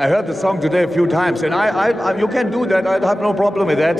I heard the song today a few times, and you can do that. I have no problem with that.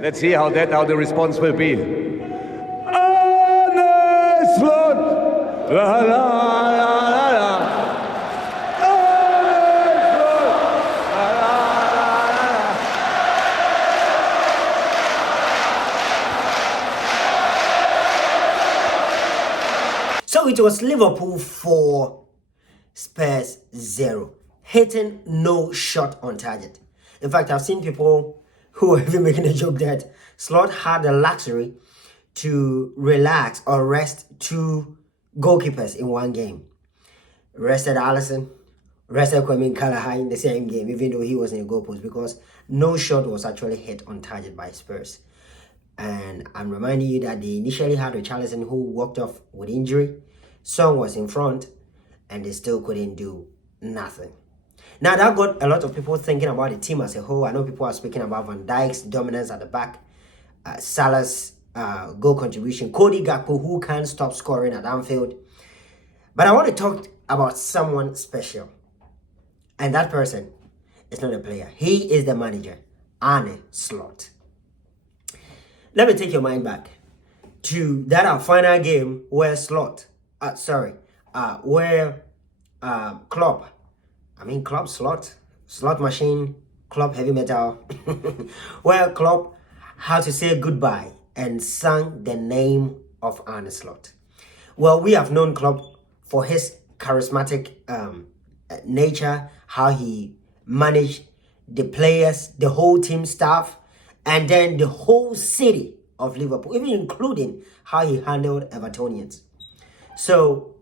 Let's see how the response will be. Arne Slot, la la la la la. So it was Liverpool 4, Spurs 0, hitting no shot on target. In fact, I've seen people who are even making a joke that Slot had the luxury to relax or rest 2 goalkeepers in one game. Rested Alisson, rested Kwame Callaghan in the same game, even though he was in a goal post, because no shot was actually hit on target by Spurs. And I'm reminding you that they initially had Richarlison, who walked off with injury. Son was in front, and they still couldn't do nothing. Now, that got a lot of people thinking about the team as a whole. I know people are speaking about Van Dijk's dominance at the back, Salah's goal contribution, Cody Gakpo, who can't stop scoring at Anfield. But I want to talk about someone special. And that person is not a player. He is the manager, Arne Slot. Let me take your mind back to that our final game where Slot, Slot machine, Klopp heavy metal, where Klopp had to say goodbye and sang the name of Arne Slot. Well, we have known Klopp for his charismatic nature, how he managed the players, the whole team staff, and then the whole city of Liverpool, even including how he handled Evertonians. So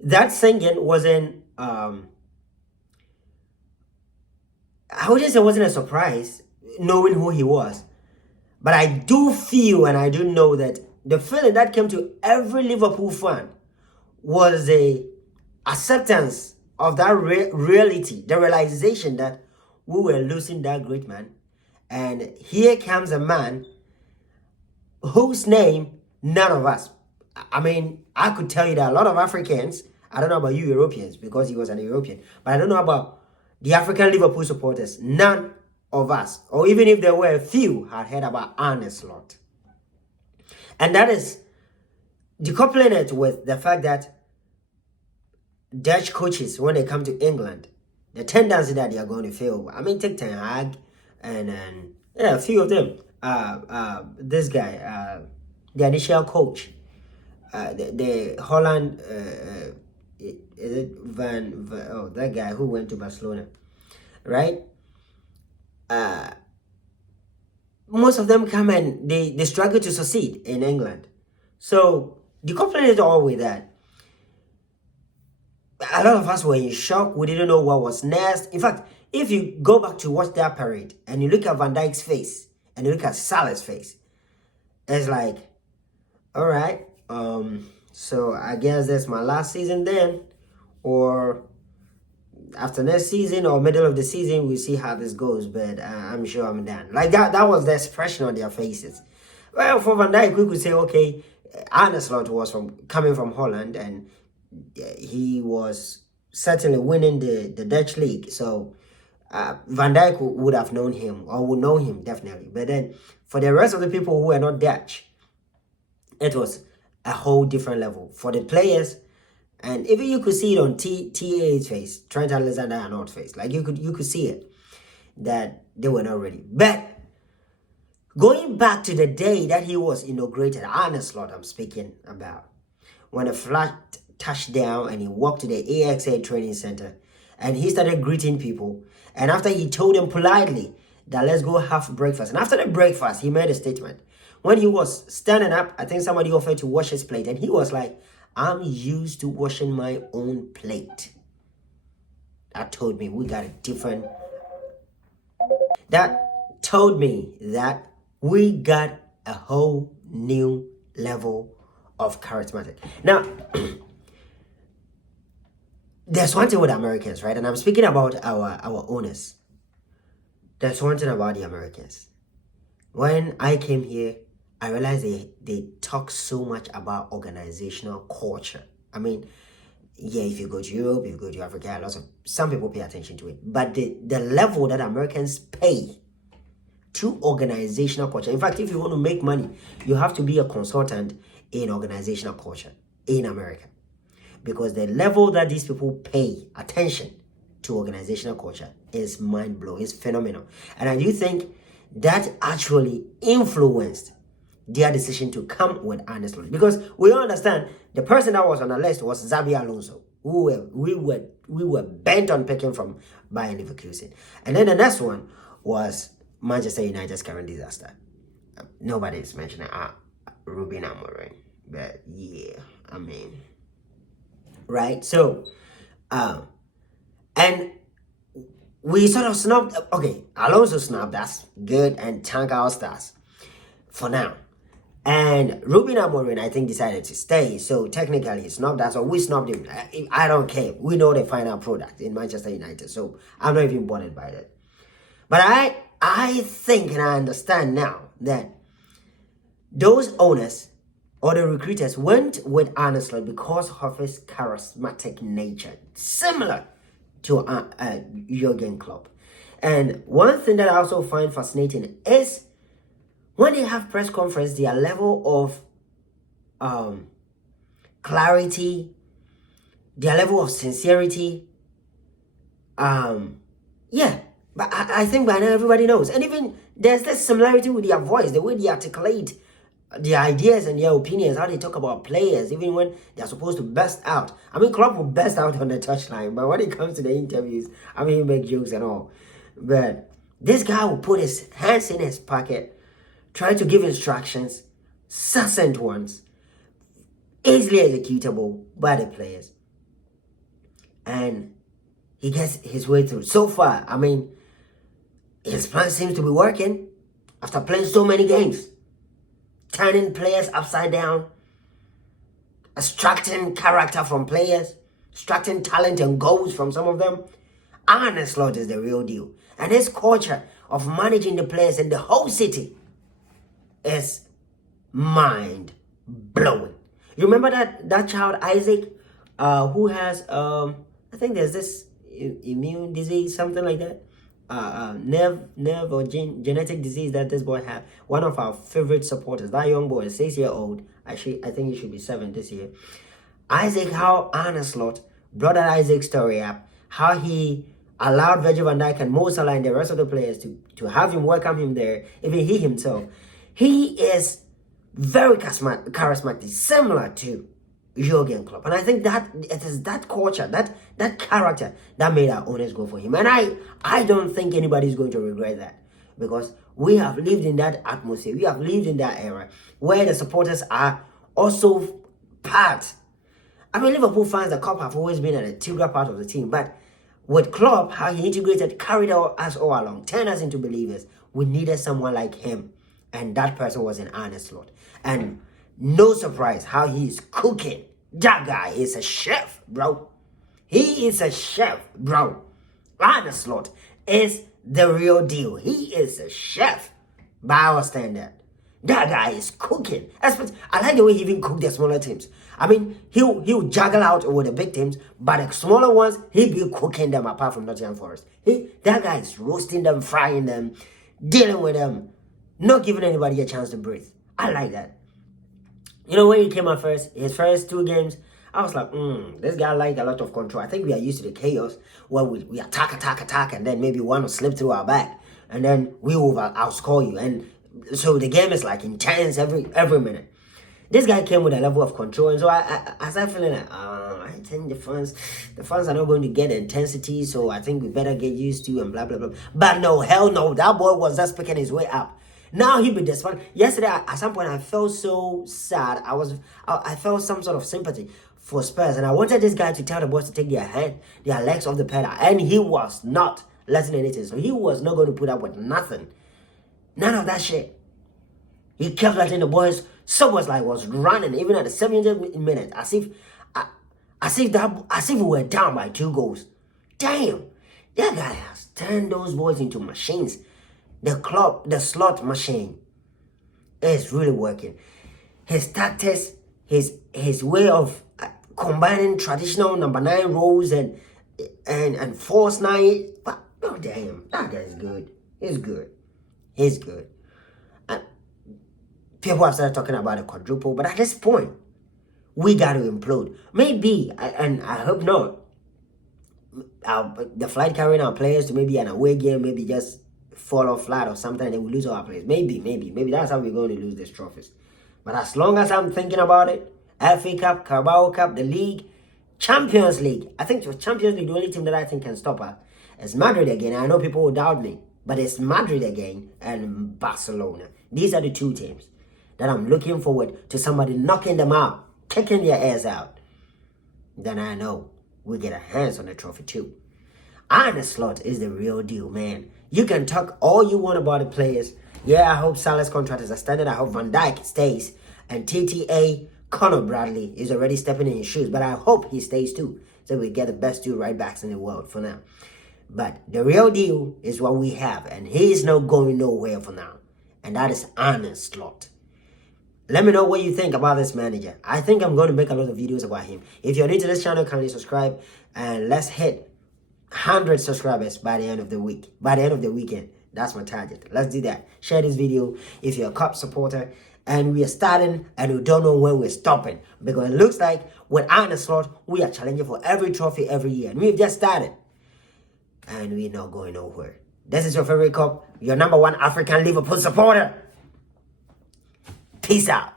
that singing wasn't, I wouldn't say it wasn't a surprise, knowing who he was. But I do feel and I do know that the feeling that came to every Liverpool fan was a acceptance of that reality, the realization that we were losing that great man. And here comes a man whose name none of us, I mean, I could tell you that a lot of Africans, I don't know about you Europeans because he was an European, but I don't know about the African Liverpool supporters. None of us, or even if there were a few, had heard about Arne Slot. And that is decoupling it with the fact that Dutch coaches, when they come to England, the tendency that they are going to fail. I mean, take Ten Hag and a few of them. This guy, the initial coach, the Holland, is it that guy who went to Barcelona, right? Most of them come and they struggle to succeed in England. So decoupling it all with that, a lot of us were in shock. We didn't know what was next. In fact, if you go back to watch that parade and you look at Van Dijk's face and you look at Salah's face, it's like, all right, so I guess that's my last season then, or after next season or middle of the season, we'll see how this goes, but I'm sure I'm done. Like that was the expression on their faces. Well, for Van Dijk, we could say, okay, Arne Slot was coming from Holland, and he was certainly winning the Dutch league. So Van Dijk would have known him, or would know him definitely. But then for the rest of the people who were not Dutch, it was a whole different level. For the players, and even you could see it on TA's face, Trent Alexander-Arnold's face. Like you could see it, that they were not ready. But going back to the day that he was inaugurated, Arne Slot I'm speaking about, when a flat touchdown and he walked to the AXA training center and he started greeting people. And after he told them politely that let's go have breakfast. And after the breakfast, he made a statement. When he was standing up, I think somebody offered to wash his plate. And he was like, I'm used to washing my own plate. That told me we got a different... That told me that we got a whole new level of charismatic. Now, there's one thing with Americans, right? And I'm speaking about our owners. There's one thing about the Americans. When I came here, I realized they talk so much about organizational culture. I mean, yeah, if you go to Europe, if you go to Africa, some people pay attention to it. But the level that Americans pay to organizational culture. In fact, if you want to make money, you have to be a consultant in organizational culture in America. Because the level that these people pay attention to organizational culture is mind-blowing, it's phenomenal. And I do think that actually influenced their decision to come with Arne Slot. Because we all understand the person that was on the list was Xabi Alonso, who we were bent on picking from Bayern Leverkusen. And then the next one was Manchester United's current disaster. Nobody is mentioning Ruben Amorim. But yeah, I mean, right? So, and we sort of snubbed, okay, Alonso snubbed us, good, and tank our stars for now. And Ruben Amorim, I think, decided to stay. So technically, he snubbed us, or we snubbed him. I don't care. We know the final product in Manchester United, so I'm not even bothered by that. But I think and I understand now that those owners or the recruiters went with Arne Slot because of his charismatic nature, similar to Jurgen Klopp. And one thing that I also find fascinating is when they have press conference, their level of clarity, their level of sincerity, yeah. But I think by now everybody knows. And even there's this similarity with their voice, the way they articulate their ideas and their opinions, how they talk about players, even when they're supposed to burst out. I mean, Klopp will burst out on the touchline, but when it comes to the interviews, I mean, he makes jokes and all. But this guy will put his hands in his pocket, try to give instructions, succinct ones, easily executable by the players. And he gets his way through. So far, I mean, his plan seems to be working after playing so many games. Turning players upside down, extracting character from players, extracting talent and goals from some of them. Arne Slot is the real deal. And his culture of managing the players in the whole city is mind-blowing. You remember that child, Isaac, who has, I think there's this immune disease, something like that. Nerve or genetic disease that this boy had. One of our favorite supporters, that young boy, 6-year-old. Actually, I think he should be 7 this year. Isaac, how Arne Slot brought that Isaac story up, how he allowed Virgil van Dijk and Mo Salah and the rest of the players to have him, welcome him there, even he himself. He is very charismatic, similar to Jurgen Klopp. And I think that it is that culture, that character that made our owners go for him. And I don't think anybody's going to regret that, because we have lived in that atmosphere. We have lived in that era where the supporters are also part. I mean, Liverpool fans, the Klopp have always been an integral part of the team. But with Klopp, how he integrated, carried us all along, turned us into believers, we needed someone like him. And that person was in Arne Slot. And no surprise how he is cooking. That guy is a chef, bro. He is a chef, bro. Arne Slot is the real deal. He is a chef by our standard. That guy is cooking. I like the way he even cooked the smaller teams. I mean, he'll juggle out with the big teams, but the smaller ones, he'll be cooking them apart from Nottingham Forest. That guy is roasting them, frying them, dealing with them, not giving anybody a chance to breathe. I like that. You know, when he came out his first 2 games, I was like, this guy liked a lot of control. I think we are used to the chaos where we attack, and then maybe one will slip through our back, and then we will outscore you. And so the game is like intense every minute. This guy came with a level of control, and so I started feeling like, I think the fans are not going to get the intensity, so I think we better get used to and blah, blah, blah. But no, hell no, that boy was just picking his way up. Now he be despondent. Yesterday, at some point, I felt so sad. I felt some sort of sympathy for Spurs, and I wanted this guy to tell the boys to take their legs off the pedal, and he was not letting anything. So he was not going to put up with nothing. None of that shit. He kept letting the boys. Some was running even at the 70th minute, as if we were down by 2 goals. Damn, that guy has turned those boys into machines. The slot machine is really working. His tactics, his way of combining traditional number 9 roles and false 9. But oh damn, that guy's good. He's good. He's good. And people have started talking about a quadruple, but at this point, we got to implode. Maybe, and I hope not, the flight carrying our players to maybe an away game, maybe just fall off flat or something, and then we lose our players. Maybe that's how we're going to lose these trophies. But as long as I'm thinking about it, FA Cup, Carabao Cup, the league, Champions League. I think with Champions League, the only team that I think can stop us is Madrid again. I know people will doubt me, but it's Madrid again and Barcelona. These are the two teams that I'm looking forward to somebody knocking them out, kicking their ass out. Then I know we get our hands on the trophy too. Arne Slot is the real deal, man. You can talk all you want about the players. Yeah, I hope Salah's contract is extended. I hope Van Dijk stays. And TTA, Conor Bradley, is already stepping in his shoes. But I hope he stays too. So we get the best two right backs in the world for now. But the real deal is what we have. And he is not going nowhere for now. And that is Arne Slot. Let me know what you think about this manager. I think I'm going to make a lot of videos about him. If you're new to this channel, kindly subscribe. And let's hit 100 subscribers by the end of the week. By the end of the weekend. That's my target. Let's do that. Share this video if you're a Cup supporter. And we are starting and we don't know when we're stopping. Because it looks like with Arne Slot, we are challenging for every trophy every year. And we've just started. And we're not going nowhere. This is your favorite Cup. Your #1 African Liverpool supporter. Peace out.